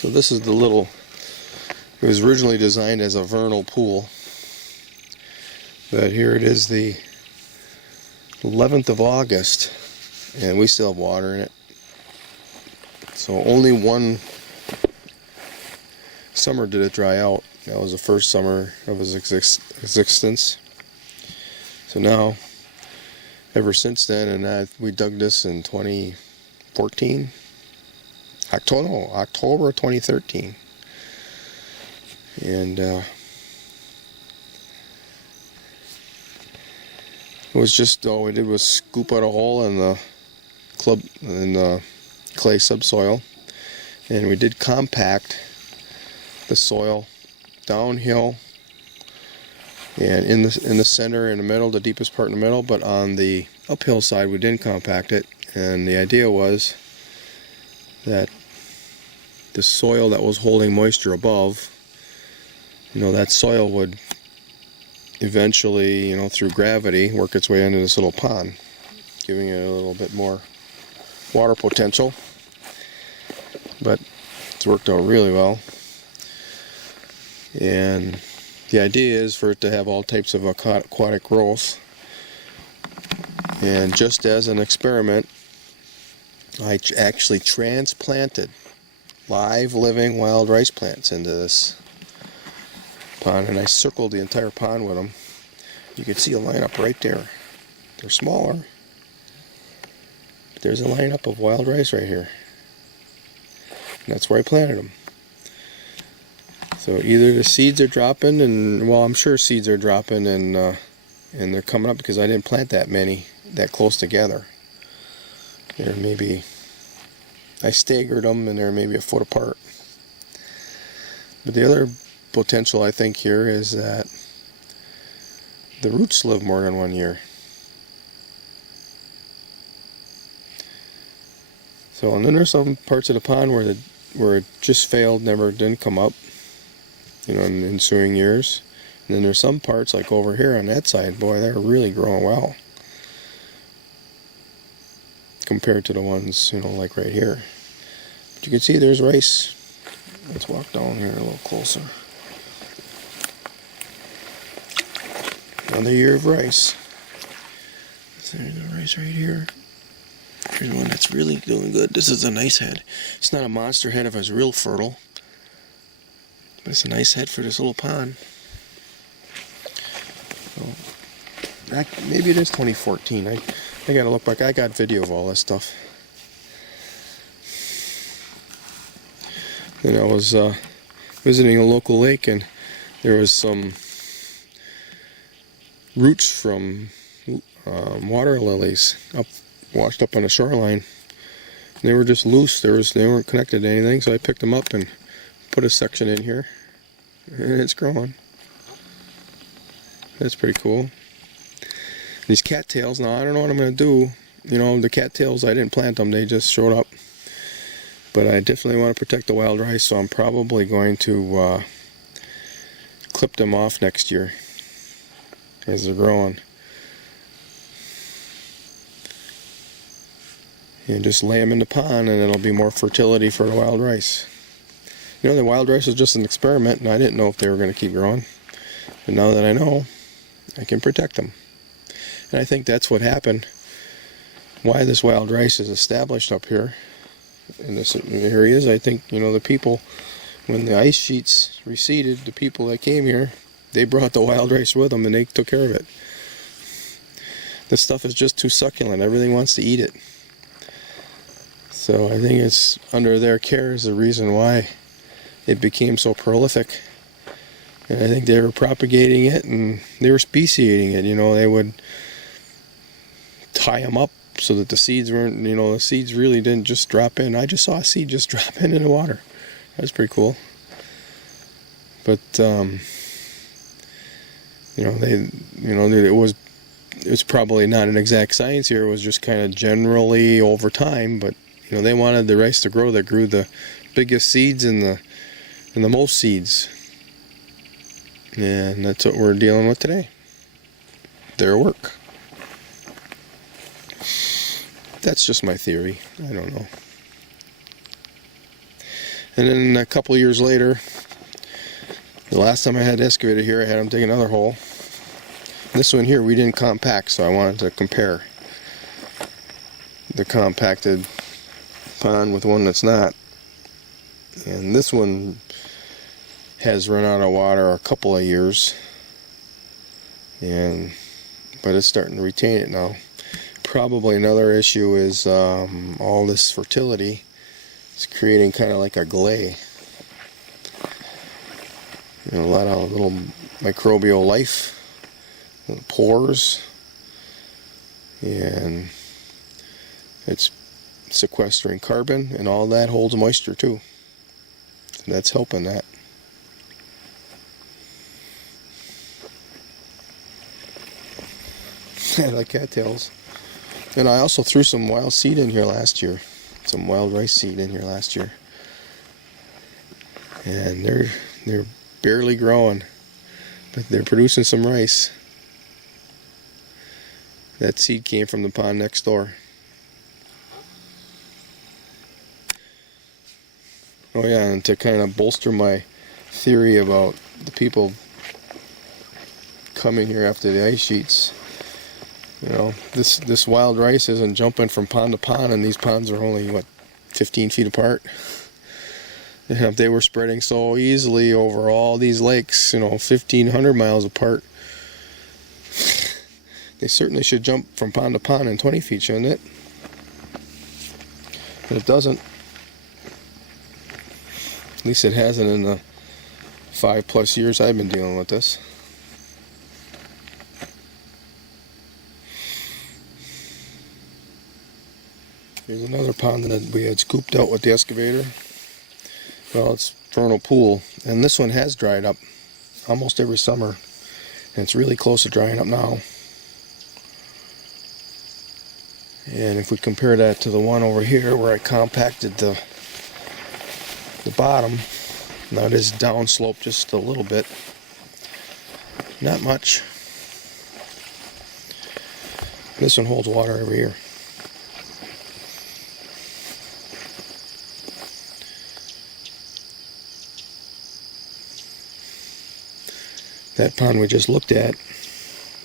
So this is the little, it was originally designed as a vernal pool, but here it is, the 11th of August, and we still have water in it. So only one summer did it dry out. That was the first summer of its existence. So now, ever since then, and we dug this in 2014, October of 2013, and it was just, all we did was scoop out a hole in the clay subsoil, and we did compact the soil downhill and in the center, in the middle, the deepest part in the middle, but on the uphill side we didn't compact it. And the idea was that the soil that was holding moisture above, that soil would eventually, through gravity, work its way into this little pond, giving it a little bit more water potential. But it's worked out really well. And the idea is for it to have all types of aquatic growth. And just as an experiment, I actually transplanted live living wild rice plants into this pond, and I circled the entire pond with them. You can see a lineup right there. They're smaller, but there's a lineup of wild rice right here. And that's where I planted them. So either the seeds are dropping, and well, I'm sure seeds are dropping, and they're coming up because I didn't plant that many that close together. They're maybe, I staggered them, and they're maybe a foot apart. But the other potential I think here is that the roots live more than 1 year. So, and then there's some parts of the pond where it just failed, didn't come up, in ensuing years. And then there's some parts, like over here on that side, boy, they're really growing well compared to the ones, like right here. But you can see there's rice. Let's walk down here a little closer. Another year of rice. There's the rice right here. Here's one that's really doing good. This is a nice head. It's not a monster head if it's real fertile, but it's a nice head for this little pond. So, maybe it is 2014. I gotta look back. I got video of all this stuff. Then I was visiting a local lake, and there was some roots from water lilies washed up on the shoreline. They were just loose. They weren't connected to anything, so I picked them up and put a section in here, and it's growing. That's pretty cool. These cattails, now I don't know what I'm going to do. The cattails, I didn't plant them, they just showed up. But I definitely want to protect the wild rice, so I'm probably going to clip them off next year as they're growing. And just lay them in the pond, and it'll be more fertility for the wild rice. The wild rice was just an experiment, and I didn't know if they were going to keep growing. But now that I know, I can protect them. And I think that's what happened. Why this wild rice is established up here in this areas. I think, the people, when the ice sheets receded, the people that came here, they brought the wild rice with them, and they took care of it. This stuff is just too succulent. Everything wants to eat it. So I think it's under their care is the reason why it became so prolific. And I think they were propagating it, and they were speciating it. They would tie them up so that the seeds weren't, the seeds really didn't just drop in. I just saw a seed just drop in the water. That was pretty cool. But it was probably not an exact science here. It was just kind of generally over time, but they wanted the rice to grow that grew the biggest seeds and the most seeds. And that's what we're dealing with today. Their work. That's just my theory. I don't know. And then a couple years later, the last time I had the excavator here, I had them dig another hole. This one here we didn't compact, so I wanted to compare the compacted pond with one that's not. And this one has run out of water a couple of years, but it's starting to retain it now. Probably another issue is all this fertility is creating kind of like a gley. A lot of little microbial life, little pores, and it's sequestering carbon, and all that holds moisture too. So that's helping that. I like cattails. And I also threw some wild seed in here last year. Some wild rice seed in here last year. And they're barely growing, but they're producing some rice. That seed came from the pond next door. Oh yeah, and to kind of bolster my theory about the people coming here after the ice sheets, this wild rice isn't jumping from pond to pond, and these ponds are only, 15 feet apart. If they were spreading so easily over all these lakes, 1,500 miles apart, they certainly should jump from pond to pond in 20 feet, shouldn't it? But it doesn't. At least it hasn't in the 5+ years I've been dealing with this. Here's another pond that we had scooped out with the excavator. Well, it's vernal pool, and this one has dried up almost every summer, and it's really close to drying up now. And if we compare that to the one over here where I compacted the bottom, now it is downslope just a little bit, not much. This one holds water every year. That pond we just looked at,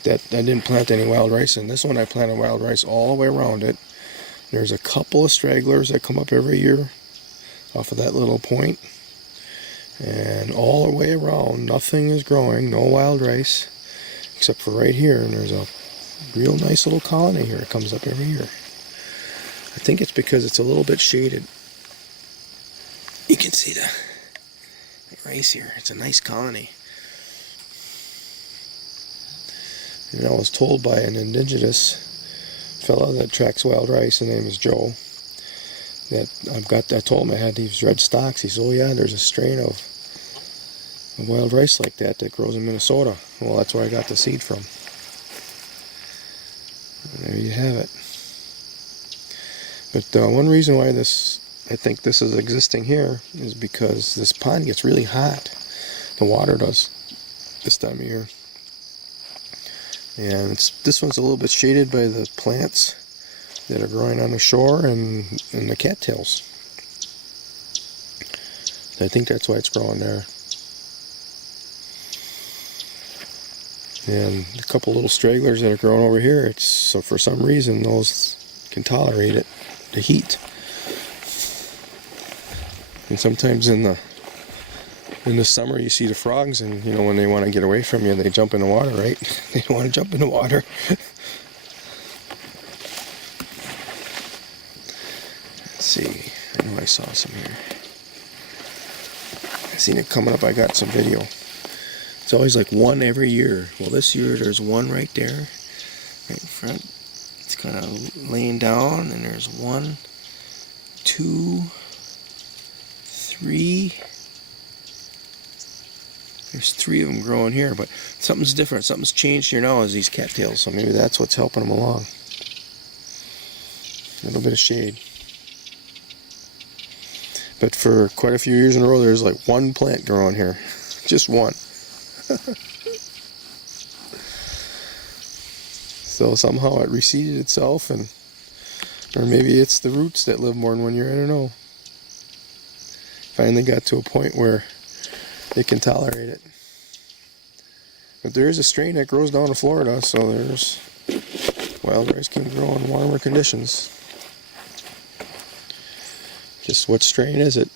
that I didn't plant any wild rice in. This one I planted wild rice all the way around it. There's a couple of stragglers that come up every year off of that little point. And all the way around, nothing is growing, no wild rice, except for right here. And there's a real nice little colony here. It comes up every year. I think it's because it's a little bit shaded. You can see the rice here. It's a nice colony. And I was told by an indigenous fellow that tracks wild rice, his name is Joe, that I told him I had these red stalks. He said, oh yeah, there's a strain of wild rice like that grows in Minnesota. Well, that's where I got the seed from. And there you have it. But one reason why I think this is existing here is because this pond gets really hot. The water does this time of year. And this one's a little bit shaded by the plants that are growing on the shore and the cattails. I think that's why it's growing there. And a couple little stragglers that are growing over here, so for some reason those can tolerate it, the heat. And sometimes in the summer you see the frogs, and when they want to get away from you, they jump in the water, right? They don't want to jump in the water. Let's see, I know I saw some here. I seen it coming up, I got some video. It's always like one every year. Well, this year there's one right there, right in front. It's kind of laying down, and there's 1, 2, 3. There's 3 of them growing here, but something's different. Something's changed here now is these cattails, so maybe that's what's helping them along. A little bit of shade. But for quite a few years in a row, there's like one plant growing here. Just one. So somehow it reseeded itself, or maybe it's the roots that live more than 1 year, I don't know. finally got to a point where it can tolerate it. But there is a strain that grows down in Florida, so there's wild rice can grow in warmer conditions. Just what strain is it?